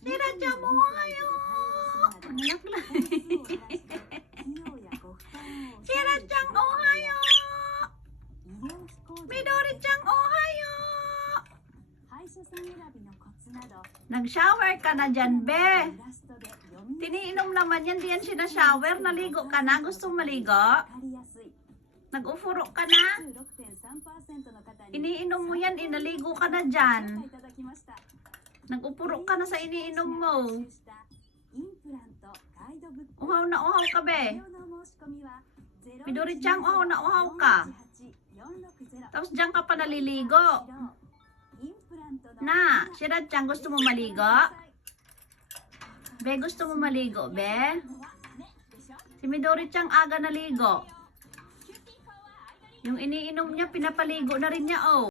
Shira-chan mo hayo. Anak na. Shira-chan ohayo. Midori-chan ohayo. Nag-shower ka na dyan, be. Tiniinom naman yan, diyan sinashower. Naligo ka na? Gustong maligo? Nag-ufuro ka na? Iniinom mo yan, inaligo ka na dyan. Nag-upuro ka na sa iniinom mo. Uhaw na uhaw ka, be. Midori-chan, uhaw na uhaw ka. Tapos dyan ka pa naliligo. Na, Shira-chan, gusto mo maligo? Be, gusto mo maligo, be? Si Midori-chan aga naligo. Yung iniinom niya, pinapaligo na rin niya, oh.